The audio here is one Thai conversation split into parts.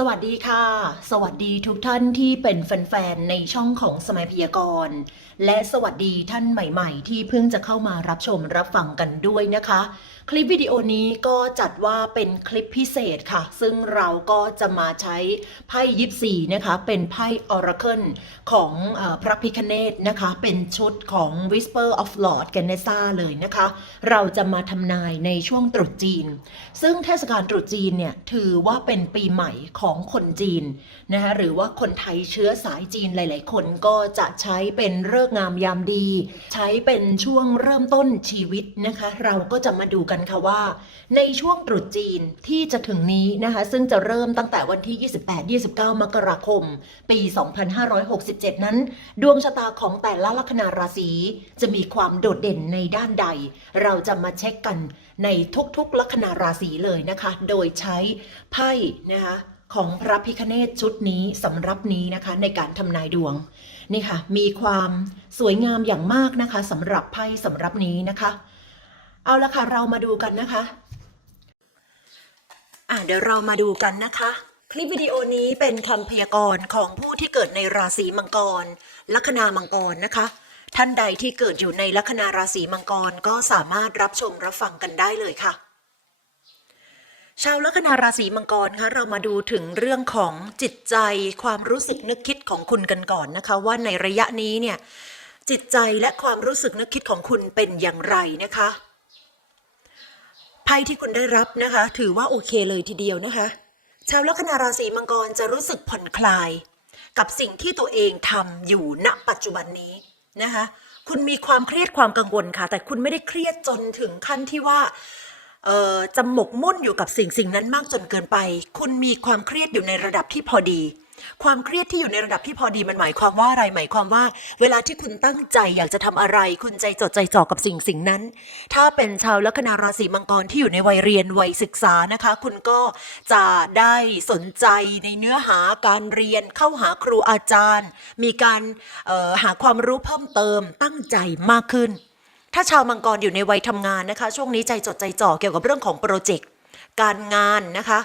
สวัสดีค่ะ สวัสดีทุกท่านที่เป็นแฟนๆ ในช่องของสมัยพยากรณ์ และสวัสดีท่านใหม่ๆ ที่เพิ่งจะเข้ามารับชมรับฟังกันด้วยนะคะ คลิปวิดีโอนี้ก็จัดว่าเป็นคลิปพิเศษค่ะ ซึ่งเราก็จะมาใช้ไพ่ยิปซีนะคะ เป็นไพ่ Oracle ของออพระพิคเนตนะคะ เป็นชุดของ Whisper of Lord g a n e s a เลยนะคะ เราจะมาทำนายในช่วงตรุษจีน ซึ่งเทศกาลตรุษจีนเนี่ยถือว่าเป็นปีใหม่ของสองคนจีนนะคะหรือว่าคนไทยเชื้อสายจีนหลาย ๆ คนก็จะใช้เป็นเลิกงามยามดี ใช้เป็นช่วงเริ่มต้นชีวิตนะคะ เราก็จะมาดูกันค่ะว่า ในช่วงตรุษจีนที่จะถึงนี้นะคะ ซึ่งจะเริ่มตั้งแต่วันที่ 28-29 มกราคม ปี 2567 นั้น ดวงชะตาของแต่ละลัคนาราศีจะมีความโดดเด่นในด้านใด เราจะมาเช็คกันในทุกๆลัคนาราศีเลยนะคะ โดยใช้ไพ่นะคะ ของพระพิคเนตชุดนี้สำรับนี้นะคะในการทำนายดวงนี่ค่ะ มีความสวยงามอย่างมากนะคะสำหรับไพ่สำรับนี้นะคะ เอาละค่ะเรามาดูกันนะคะอะเดี๋ยวเรามาดูกันนะคะ คลิปวิดีโอนี้เป็นคำพยากรณ์ของผู้ที่เกิดในราศีมังกร ลัคนามังกรนะคะ ท่านใดที่เกิดอยู่ในลัคนาราศีมังกรก็สามารถรับชมรับฟังกันได้เลยค่ะ ชาวลัคนาราศีมังกรคะเรามาดูถึงเรื่องของจิตใจความรู้สึกนึกคิดของคุณกันก่อนนะคะ ว่าในระยะนี้เนี่ยจิตใจและความรู้สึกนึกคิดของคุณเป็นอย่างไรนะคะไพ่ที่คุณได้รับนะคะ ถือว่าโอเคเลยทีเดียวนะคะ ชาวลัคนาราศีมังกรจะรู้สึกผ่อนคลาย กับสิ่งที่ตัวเองทำอยู่ณปัจจุบันนี้นะคะ คุณมีความเครียดความกังวลค่ะ แต่คุณไม่ได้เครียดจนถึงขั้นที่ว่า จะหมกมุ่นอยู่กับสิ่งสิ่งนั้นมากจนเกินไป คุณมีความเครียดอยู่ในระดับที่พอดี ความเครียดที่อยู่ในระดับที่พอดีมันหมายความว่าอะไรหมายความว่า เวลาที่คุณตั้งใจอยากจะทำอะไร คุณใจจดใจจ่อกับสิ่งสิ่งนั้น ถ้าเป็นชาวลัคนาราศีมังกรที่อยู่ในวัยเรียนวัยศึกษานะคะ คุณก็จะได้สนใจในเนื้อหาการเรียนเข้าหาครูอาจารย์ มีการหาความรู้เพิ่มเติมตั้งใจมากขึ้น ถ้าชาวมังกรอยู่ในวัยทำงานนะคะ ช่วงนี้ใจจดใจจ่อเกี่ยวกับเรื่องของโปรเจกต์การงานนะคะ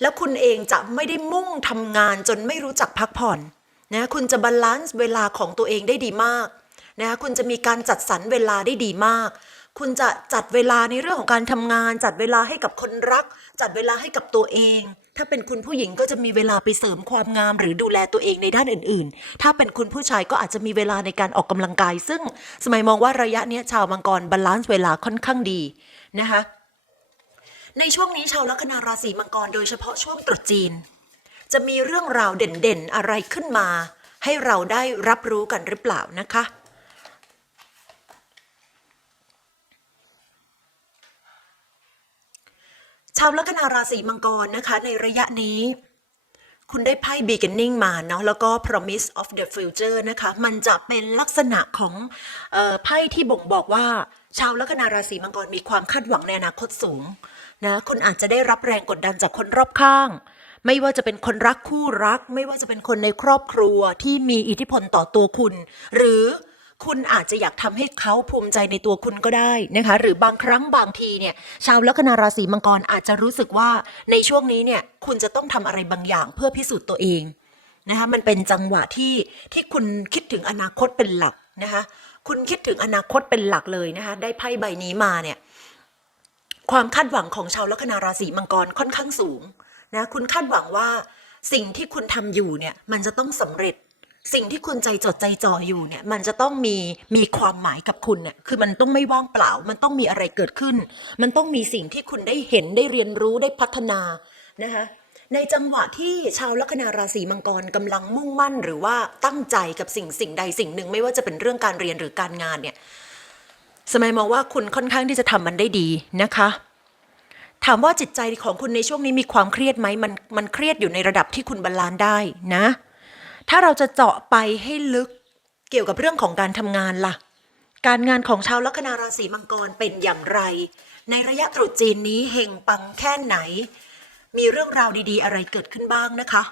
แล้วคุณเองจะไม่ได้มุ่งทำงานจนไม่รู้จักพักผ่อนนะคุณจะบาลานซ์เวลาของตัวเองได้ดีมากนะคะคุณจะมีการจัดสรรเวลาได้ดีมาก คุณจะจัดเวลาในเรื่องของการทำงาน จัดเวลาให้กับคนรัก จัดเวลาให้กับตัวเอง ถ้าเป็นคุณผู้หญิงก็จะมีเวลาไปเสริมความงาม หรือดูแลตัวเองในด้านอื่น ๆ ถ้าเป็นคุณผู้ชายก็อาจจะมีเวลาในการออกกำลังกาย ซึ่งสมัยมองว่าระยะนี้ชาวมังกรบาลานซ์เวลาค่อนข้างดีนะคะในช่วงนี้ชาวลัคนาราศีมังกรโดยเฉพาะช่วงตรุษจีน จะมีเรื่องราวเด่นๆ อะไรขึ้นมา ให้เราได้รับรู้กันหรือเปล่านะคะ ชาวลัคนาราศีมังกรนะคะ ในระยะนี้คุณได้ไพ่ beginning มาเนาะแล้วก็ promise of the future นะคะ มันจะเป็นลักษณะของไพ่ที่บ่งบอกว่า ชาวลัคนาราศีมังกรมีความคาดหวังในอนาคตสูงนะคุณอาจจะได้รับแรงกดดันจากคนรอบข้าง ไม่ว่าจะเป็นคนรักคู่รัก ไม่ว่าจะเป็นคนในครอบครัวที่มีอิทธิพลต่อตัวคุณ หรือ คุณอาจจะอยากทำให้เขาภูมิใจในตัวคุณก็ได้นะคะ หรือบางครั้งบางทีเนี่ย ชาวลัคนาราศีมังกรอาจจะรู้สึกว่าในช่วงนี้เนี่ยคุณจะต้องทำอะไรบางอย่างเพื่อพิสูจน์ตัวเองนะคะมันเป็นจังหวะที่ที่คุณคิดถึงอนาคตเป็นหลักนะคะ คุณคิดถึงอนาคตเป็นหลักเลยนะคะ ได้ไพ่ใบนี้มาเนี่ย ความคาดหวังของชาวลัคนาราศีมังกรค่อนข้างสูงนะ คุณคาดหวังว่าสิ่งที่คุณทำอยู่เนี่ย มันจะต้องสำเร็จ สิ่งที่คุณใจจดใจจ่ออยู่เนี่ย มันจะต้องมีมีความหมายกับคุณเนี่ยคือมันต้องไม่ว่างเปล่า มันต้องมีอะไรเกิดขึ้น มันต้องมีสิ่งที่คุณได้เห็นได้เรียนรู้ได้พัฒนานะคะในจังหวะที่ชาวลัคนาราศีมังกรกำลังมุ่งมั่น หรือว่าตั้งใจกับสิ่งสิ่งใดสิ่งหนึ่ง ไม่ว่าจะเป็นเรื่องการเรียนหรือการงานเนี่ยสมัยมองว่าคุณค่อนข้างที่จะทำมันได้ดีนะคะ ถามว่าจิตใจของคุณในช่วงนี้มีความเครียดไหมมันมันเครียดอยู่ในระดับที่คุณบาลานซ์ได้นะ ถ้าเราจะเจาะไปให้ลึกเกี่ยวกับเรื่องของการทำงานล่ะ การงานของชาวลัคนาราศีมังกรเป็นอย่างไร ในระยะตรุษจีนนี้เฮงปังแค่ไหน มีเรื่องราวดีๆ อะไรเกิดขึ้นบ้างนะคะ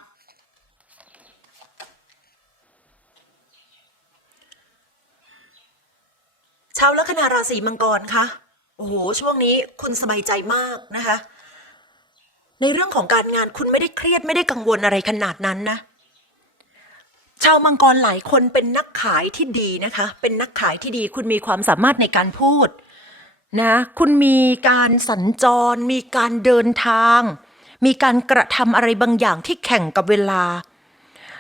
ชาวลัคนาราศีมังกรคะโอ้โหช่วงนี้คุณสบายใจมากนะคะ ในเรื่องของการงานคุณไม่ได้เครียดไม่ได้กังวลอะไรขนาดนั้นนะ ชาวมังกรหลายคนเป็นนักขายที่ดีนะคะ เป็นนักขายที่ดี คุณมีความสามารถในการพูดนะคุณมีการสัญจร มีการเดินทาง มีการกระทำอะไรบางอย่างที่แข่งกับเวลา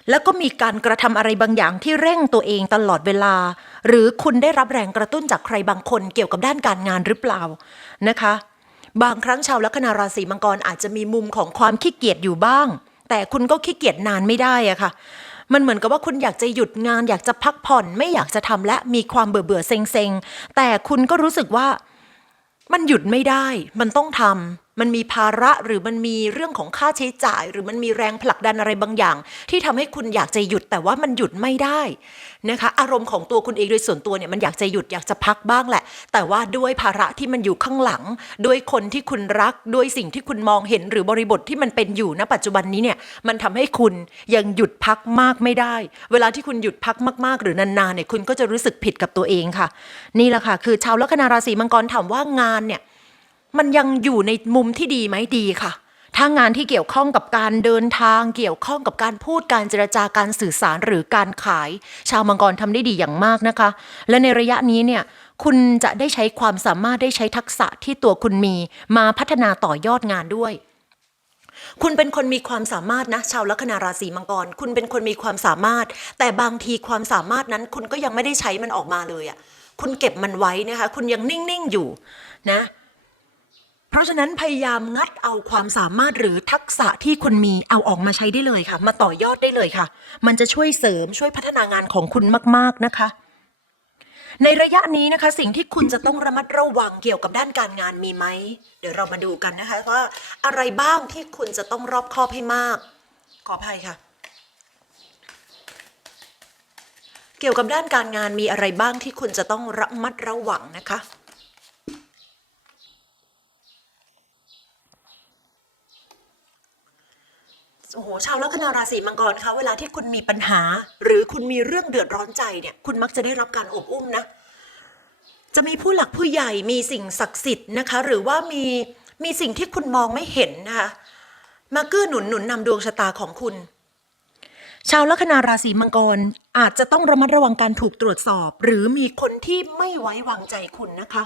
แล้วก็มีการกระทำอะไรบางอย่างที่เร่งตัวเองตลอดเวลา หรือคุณได้รับแรงกระตุ้นจากใครบางคนเกี่ยวกับด้านการงานหรือเปล่านะคะ บางครั้งชาวลัคนาราศีมังกรอาจจะมีมุมของความขี้เกียจอยู่บ้าง แต่คุณก็ขี้เกียจนานไม่ได้อะค่ะ มันเหมือนกับว่าคุณอยากจะหยุดงาน อยากจะพักผ่อนไม่อยากจะทำและมีความเบื่อเบื่อเซ็งเซ็งแต่คุณก็รู้สึกว่ามันหยุดไม่ได้ มันต้องทำ มันมีภาระหรือมันมีเรื่องของค่าใช้จ่าย หรือมันมีแรงผลักดันอะไรบางอย่าง ที่ทำให้คุณอยากจะหยุดแต่ว่ามันหยุดไม่ได้นะคะอารมณ์ของตัวคุณเองโดยส่วนตัวเนี่ยมันอยากจะหยุดอยากจะพักบ้างแหละ แต่ว่าด้วยภาระที่มันอยู่ข้างหลัง ด้วยคนที่คุณรักด้วยสิ่งที่คุณมองเห็นหรือบริบทที่มันเป็นอยู่ณปัจจุบันนี้เนี่ยมันทำให้คุณยังหยุดพักมากไม่ได้ เวลาที่คุณหยุดพักมากๆ หรือนานๆเนี่ยคุณก็จะรู้สึกผิดกับตัวเองค่ะ นี่แหละค่ะคือชาวลัคนาราศีมังกรถามว่างานเนี่ย มันยังอยู่ในมุมที่ดีไหมดีค่ะ ถ้างานที่เกี่ยวข้องกับการเดินทางเกี่ยวข้องกับการพูดการเจรจาการสื่อสารหรือการขาย ชาวมังกรทำได้ดีอย่างมากนะคะ และในระยะนี้เนี่ยคุณจะได้ใช้ความสามารถได้ใช้ทักษะที่ตัวคุณมีมาพัฒนาต่อยอดงานด้วยคุณเป็นคนมีความสามารถนะ ชาวลัคนาราศีมังกร คุณเป็นคนมีความสามารถ แต่บางทีความสามารถนั้น คุณก็ยังไม่ได้ใช้มันออกมาเลยอะ่ะคุณเก็บมันไว้นะคะ คุณยังนิ่ง ๆ อยู่นะ ราะฉะนั้นพยายามงัดเอาความสามารถหรือทักษะที่คุณมีเอาออกมาใช้ได้เลยค่ะ มาต่อยอดได้เลยค่ะ มันจะช่วยเสริมช่วยพัฒนางานของคุณมาก ๆ นะคะ ในระยะนี้นะคะ สิ่งที่คุณจะต้องระมัดระวังเกี่ยวกับด้านการงานมีไหม เดี๋ยวเรามาดูกันนะคะว่าอะไรบ้างที่คุณจะต้องรอบคอบให้มาก ขออภัยค่ะ เกี่ยวกับด้านการงานมีอะไรบ้างที่คุณจะต้องระมัดระวังนะคะ โอ้โหชาวลัคนาราศีมังกรคะเวลาที่คุณมีปัญหา หรือคุณมีเรื่องเดือดร้อนใจเนี่ยคุณมักจะได้รับการอบอุ้มนะ จะมีผู้หลักผู้ใหญ่มีสิ่งศักดิ์สิทธิ์นะคะ หรือว่ามีมีสิ่งที่คุณมองไม่เห็นนะคะมาเกื้อหนุนหนุนนำดวงชะตาของคุณ ชาวลัคนาราศีมังกรอาจจะต้องระมัดระวังการถูกตรวจสอบ หรือมีคนที่ไม่ไว้วางใจคุณนะคะ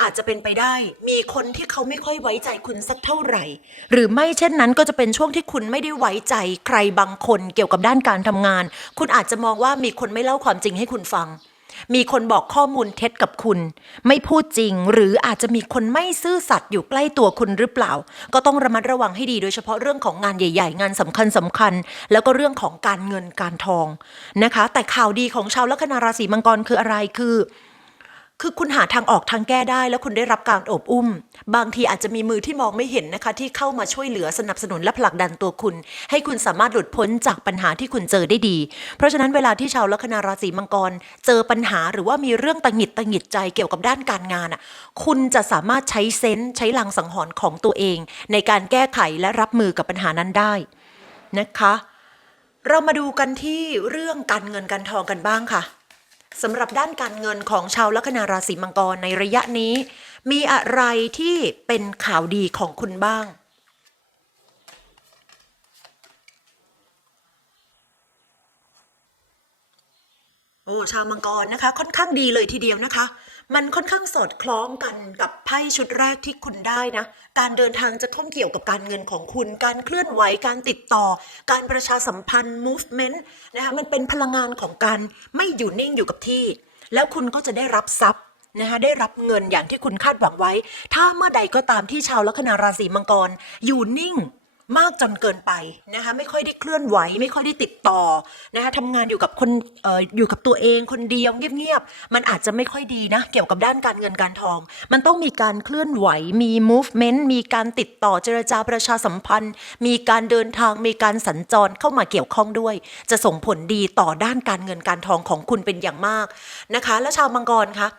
อาจจะเป็นไปได้ มีคนที่เขาไม่ค่อยไว้ใจคุณสักเท่าไหร่ หรือไม่เช่นนั้นก็จะเป็นช่วงที่คุณไม่ได้ไว้ใจใครบางคนเกี่ยวกับด้านการทำงาน คุณอาจจะมองว่ามีคนไม่เล่าความจริงให้คุณฟัง มีคนบอกข้อมูลเท็จกับคุณ ไม่พูดจริง หรืออาจจะมีคนไม่ซื่อสัตย์อยู่ใกล้ตัวคุณหรือเปล่า ก็ต้องระมัดระวังให้ดีโดยเฉพาะเรื่องของงานใหญ่ ๆ งานสำคัญสำคัญ แล้วก็เรื่องของการเงินการทองนะคะ แต่ข่าวดีของชาวลัคนาราศีมังกรคืออะไรคือ คือคุณหาทางออกทางแก้ได้ แล้วคุณได้รับการอบอุ้ม บางทีอาจจะมีมือที่มองไม่เห็นนะคะ ที่เข้ามาช่วยเหลือสนับสนุนและผลักดันตัวคุณ ให้คุณสามารถหลุดพ้นจากปัญหาที่คุณเจอได้ดี เพราะฉะนั้นเวลาที่ชาวลัคนาราศีมังกร เจอปัญหาหรือว่ามีเรื่องตังหิดตังหิดใจเกี่ยวกับด้านการงานอะคุณจะสามารถใช้เซนส์ใช้ลังสังหรณ์ของตัวเอง ในการแก้ไขและรับมือกับปัญหานั้นได้นะคะ เรามาดูกันที่เรื่องการเงินการทองกันบ้างค่ะ สำหรับด้านการเงินของชาวลัคนาราศีมังกรในระยะนี้ มีอะไรที่เป็นข่าวดีของคุณบ้าง โอ้ชาวมังกรนะคะ ค่อนข้างดีเลยทีเดียวนะคะ มันค่อนข้างสอดคล้องกันกับไพ่ชุดแรกที่คุณได้นะ การเดินทางจะข้องเกี่ยวกับการเงินของคุณ การเคลื่อนไหว การติดต่อ การประชาสัมพันธ์ movement นะคะ มันเป็นพลังงานของการไม่อยู่นิ่งอยู่กับที่ แล้วคุณก็จะได้รับทรัพย์นะคะได้รับเงินอย่างที่คุณคาดหวังไว้ ถ้าเมื่อใดก็ตามที่ชาวลัคนาราศีมังกรอยู่นิ่ง มากจนเกินไปนะคะไม่ค่อยได้เคลื่อนไหว ไม่ค่อยได้ติดต่อนะคะทำงานอยู่กับคนเอ่ออยู่กับตัวเองคนเดียวเงียบๆมันอาจจะไม่ค่อยดีนะเกี่ยวกับด้านการเงินการทอง มันต้องมีการเคลื่อนไหวมี movement มีการติดต่อเจรจาประชาสัมพันธ์ มีการเดินทางมีการสัญจรเข้ามาเกี่ยวข้องด้วย จะส่งผลดีต่อด้านการเงินการทองของคุณเป็นอย่างมากนะคะ และชาวมังกรคะ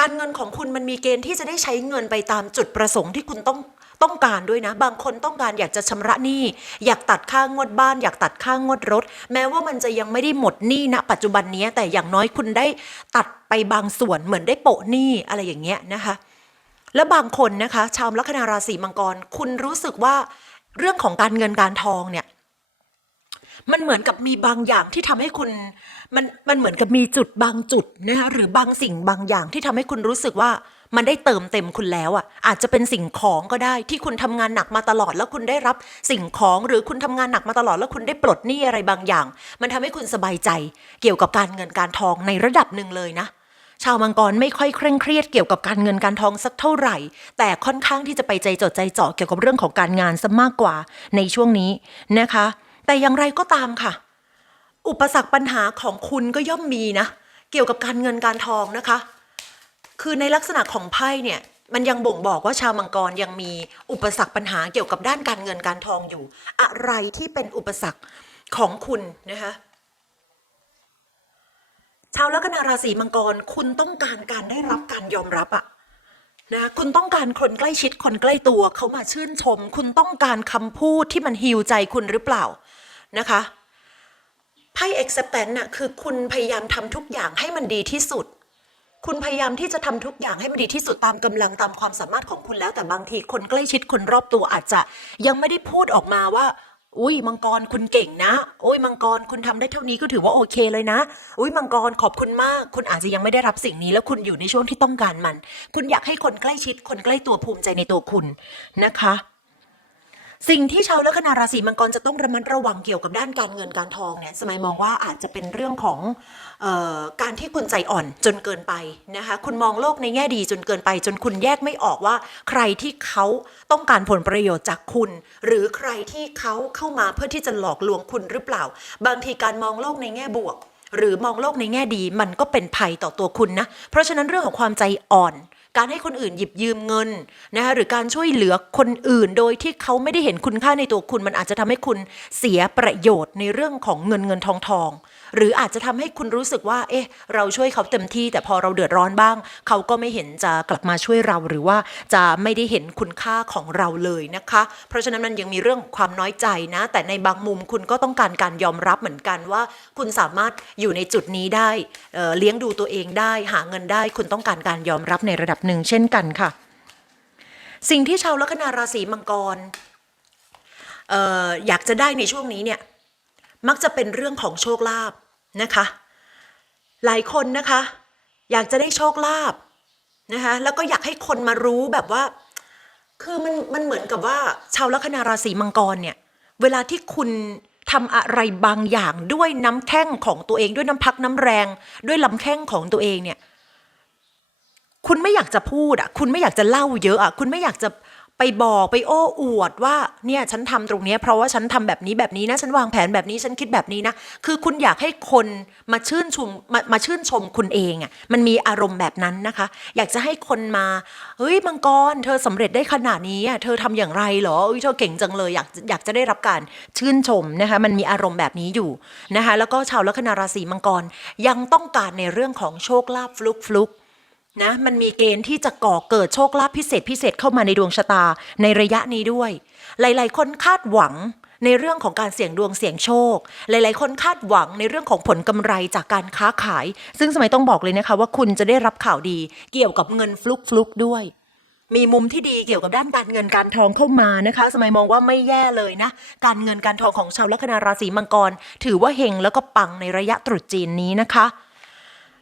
การเงินของคุณมันมีเกณฑ์ที่จะได้ใช้เงินไปตามจุดประสงค์ที่คุณต้อง ต้องการด้วยนะ บางคนต้องการอยากจะชำระหนี้อยากตัดค่างวดบ้าน อยากตัดค่างวดรถ แม้ว่ามันจะยังไม่ได้หมดหนี้ณปัจจุบันนี้แต่อย่างน้อยคุณได้ตัดไปบางส่วนเหมือนได้โปะหนี้อะไรอย่างเงี้ยนะคะ และบางคนนะคะ ชาวลัคนาราศีมังกร คุณรู้สึกว่าเรื่องของการเงินการทองเนี่ยมันเหมือนกับมีบางอย่างที่ทำให้คุณมันมันเหมือนกับมีจุดบางจุดนะคะหรือบางสิ่งบางอย่างที่ทำให้คุณรู้สึกว่า มันได้เติมเต็มคุณแล้วอะ อาจจะเป็นสิ่งของก็ได้ที่คุณทำงานหนักมาตลอด แล้วคุณได้รับสิ่งของหรือคุณทำงานหนักมาตลอด แล้วคุณได้ปลดหนี้อะไรบางอย่าง มันทำให้คุณสบายใจ เกี่ยวกับการเงินการทองในระดับหนึ่งเลยนะชาวมังกรไม่ค่อยเคร่งเครียดเกี่ยวกับการเงินการทองสักเท่าไหร่ แต่ค่อนข้างที่จะไปใจจดใจเจาะเกี่ยวกับเรื่องของการงานซะมากกว่าในช่วงนี้นะคะ แต่อย่างไรก็ตามค่ะ อุปสรรคปัญหาของคุณก็ย่อมมีนะ เกี่ยวกับการเงินการทองนะคะ คือในลักษณะของไพ่เนี่ยมันยังบ่งบอกว่าชาวมังกรยังมีอุปสรรคปัญหาเกี่ยวกับด้านการเงินการทองอยู่ อะไรที่เป็นอุปสรรคของคุณนะคะชาวลัคนาราศีมังกรคุณต้องการการได้รับการยอมรับอะนะคุณต้องการคนใกล้ชิดคนใกล้ตัวเขามาชื่นชม คุณต้องการคำพูดที่มันฮิวใจคุณหรือเปล่านะคะไพ่ acceptance น่ะคือคุณพยายามทำทุกอย่างให้มันดีที่สุด คุณพยายามที่จะทำทุกอย่างให้มันดีที่สุดตามกำลังตามความสามารถของคุณแล้ว แต่บางทีคนใกล้ชิดคนรอบตัวอาจจะยังไม่ได้พูดออกมาว่า อุ้ยมังกรคุณเก่งนะ โอ้ยมังกรคุณทำได้เท่านี้ก็ถือว่าโอเคเลยนะ อุ้ยมังกรขอบคุณมาก คุณอาจจะยังไม่ได้รับสิ่งนี้ แล้วคุณอยู่ในช่วงที่ต้องการมัน คุณอยากให้คนใกล้ชิดคนใกล้ตัวภูมิใจในตัวคุณนะคะ สิ่งที่ชาวลัคนาราศีมังกรจะต้องระมัดระวังเกี่ยวกับด้านการเงินการทองเนี่ยสมัยมองว่าอาจจะเป็นเรื่องของเออการที่คุณใจอ่อนจนเกินไปนะคะคุณมองโลกในแง่ดีจนเกินไป จนคุณแยกไม่ออกว่า ใครที่เขาต้องการผลประโยชน์จากคุณ หรือใครที่เขาเข้ามาเพื่อที่จะหลอกลวงคุณหรือเปล่า บางทีการมองโลกในแง่บวกหรือมองโลกในแง่ดีมันก็เป็นภัยต่อตัวคุณนะ เพราะฉะนั้นเรื่องของความใจอ่อน การให้คนอื่นหยิบยืมเงินนะคะหรือการช่วยเหลือคนอื่นโดยที่เขาไม่ได้เห็นคุณค่าในตัวคุณ มันอาจจะทำให้คุณเสียประโยชน์ในเรื่องของเงินเงินทองทอง หรืออาจจะทำให้คุณรู้สึกว่า เอ๊ะ เราช่วยเขาเต็มที่ แต่พอเราเดือดร้อนบ้าง เขาก็ไม่เห็นจะกลับมาช่วยเราหรือว่าจะไม่ได้เห็นคุณค่าของเราเลยนะคะ เพราะฉะนั้นมันยังมีเรื่องความน้อยใจนะ แต่ในบางมุมคุณก็ต้องการการยอมรับเหมือนกันว่า คุณสามารถอยู่ในจุดนี้ได้เเลี้ยงดูตัวเองได้หาเงินได้ คุณต้องการการยอมรับในระดับหนึ่งเช่นกันค่ะ สิ่งที่ชาวลัคนาราศีมังกรเอออยากจะได้ในช่วงนี้เนี่ยมักจะเป็นเรื่องของโชคลาภนะคะ หลายคนนะคะ อยากจะได้โชคลาภนะคะแล้วก็อยากให้คนมารู้แบบว่า คือมันมันเหมือนกับว่าชาวลัคนาราศีมังกรเนี่ยเวลาที่คุณทำอะไรบางอย่างด้วยน้ำแข้งของตัวเองด้วยน้ำพักน้ำแรง ด้วยลำแข้งของตัวเองเนี่ย คุณไม่อยากจะพูดอะ คุณไม่อยากจะเล่าเยอะอะ คุณไม่อยากจะไปบอกไปโอ้อวดว่าเนี่ยฉันทำตรงนี้เพราะว่าฉันทำแบบนี้แบบนี้นะ ฉันวางแผนแบบนี้ฉันคิดแบบนี้นะ คือคุณอยากให้คนมาชื่นชมมามาชื่นชมคุณเองอะมันมีอารมณ์แบบนั้นนะคะ อยากจะให้คนมาเฮ้ยมังกรเธอสำเร็จได้ขนาดนี้อะเธอทำอย่างไรเหรอเอ้ยเธอเก่งจังเลยอยากอยากจะได้รับการชื่นชมนะคะมันมีอารมณ์แบบนี้อยู่นะคะแล้วก็ชาวลัคนาราศีมังกรยังต้องการในเรื่องของโชคลาภฟลุกฟลุก นะมันมีเกณฑ์ที่จะก่อเกิดโชคลาภพิเศษพิเศษเข้ามาในดวงชะตาในระยะนี้ด้วย หลาย ๆ คนคาดหวังในเรื่องของการเสี่ยงดวงเสี่ยงโชค หลาย ๆ คนคาดหวังในเรื่องของผลกำไรจากการค้าขาย ซึ่งสมัยต้องบอกเลยนะคะว่าคุณจะได้รับข่าวดีเกี่ยวกับเงินฟลุกฟลุกด้วย มีมุมที่ดีเกี่ยวกับด้านการเงินการทองเข้ามานะคะ สมัยมองว่าไม่แย่เลยนะ การเงินการทองของชาวลัคนาราศีมังกร ถือว่าเฮงแล้วก็ปังในระยะตรุษจีนนี้นะคะ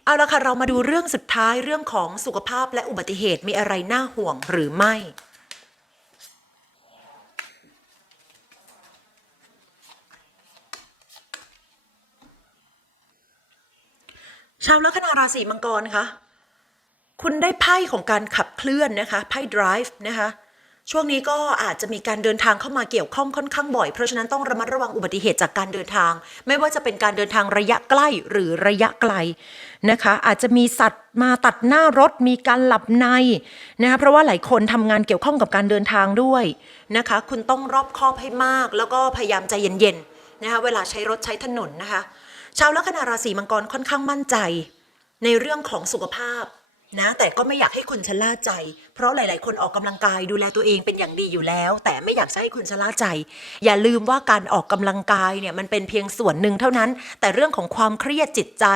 เอาละค่ะ เรามาดูเรื่องสุดท้ายเรื่องของสุขภาพและอุบัติเหตุมีอะไรน่าห่วงหรือไม่ ชาวลัคนาราศีมังกรคะคุณได้ไพ่ของการขับเคลื่อนนะคะไพ่ drive นะคะ ช่วงนี้ก็อาจจะมีการเดินทางเข้ามาเกี่ยวข้องค่อนข้างบ่อย เพราะฉะนั้นต้องระมัดระวังอุบัติเหตุจากการเดินทาง ไม่ว่าจะเป็นการเดินทางระยะใกล้หรือระยะไกลนะคะ อาจจะมีสัตว์มาตัดหน้ารถมีการหลับในนะคะเพราะว่าหลายคนทำงานเกี่ยวข้องกับการเดินทางด้วยนะคะ คุณต้องรอบคอบให้มาก แล้วก็พยายามใจเย็นๆนะคะเวลาใช้รถใช้ถนนนะคะชาวลัคนาราศีมังกรค่อนข้างมั่นใจ ในเรื่องของสุขภาพ นะแต่ก็ไม่อยากให้คุณชะล่าใจ เพราะหลาย ๆ คนออกกำลังกายดูแลตัวเองเป็นอย่างดีอยู่แล้ว แต่ไม่อยากให้คุณชะล่าใจ อย่าลืมว่าการออกกำลังกายเนี่ยมันเป็นเพียงส่วนหนึ่งเท่านั้น แต่เรื่องของความเครียดจิตใจ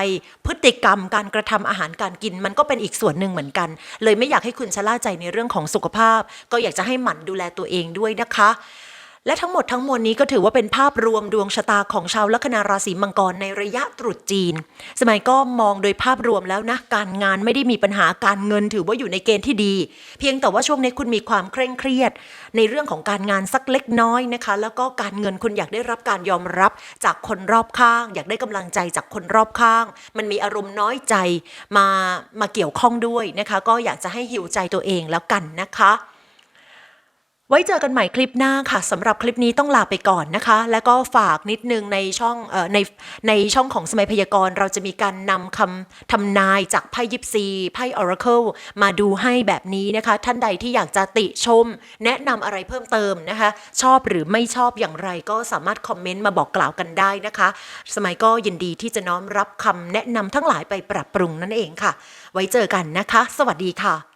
พฤติกรรมการกระทำอาหารการกิน มันก็เป็นอีกส่วนหนึ่งเหมือนกัน เลยไม่อยากให้คุณชะล่าใจในเรื่องของสุขภาพ ก็อยากจะให้หมั่นดูแลตัวเองด้วยนะคะ และทั้งหมดทั้งมวลนี้ก็ถือว่าเป็นภาพรวมดวงชะตาของชาวลัคนาราศีมังกรในระยะตรุษจีน สมัยก็มองโดยภาพรวมแล้วนะ การงานไม่ได้มีปัญหาการเงินถือว่าอยู่ในเกณฑ์ที่ดี เพียงแต่ว่าช่วงนี้คุณมีความเคร่งเครียด ในเรื่องของการงานสักเล็กน้อยนะคะ แล้วก็การเงินคุณอยากได้รับการยอมรับจากคนรอบข้าง อยากได้กำลังใจจากคนรอบข้าง มันมีอารมณ์น้อยใจมามาเกี่ยวข้องด้วยนะคะ ก็อยากจะให้หิวใจตัวเองแล้วกันนะคะ ไว้เจอกันใหม่คลิปหน้าค่ะสำหรับคลิปนี้ต้องลาไปก่อนนะคะ แล้วก็ฝากนิดนึงในช่องออในในช่องของสมัยพยากรณ์ เราจะมีการนำคำทำนายจากไพ่ยิปซีไพ่ออราเคิลมาดูให้แบบนี้นะคะ ท่านใดที่อยากจะติชม แนะนำอะไรเพิ่มเติมนะคะ ชอบหรือไม่ชอบอย่างไรก็สามารถคอมเมนต์มาบอกกล่าวกันได้นะคะ สมัยก็ยินดีที่จะน้อมรับคำแนะนำทั้งหลายไปปรับปรุงนั่นเองค่ะ ไว้เจอกันนะคะ สวัสดีค่ะ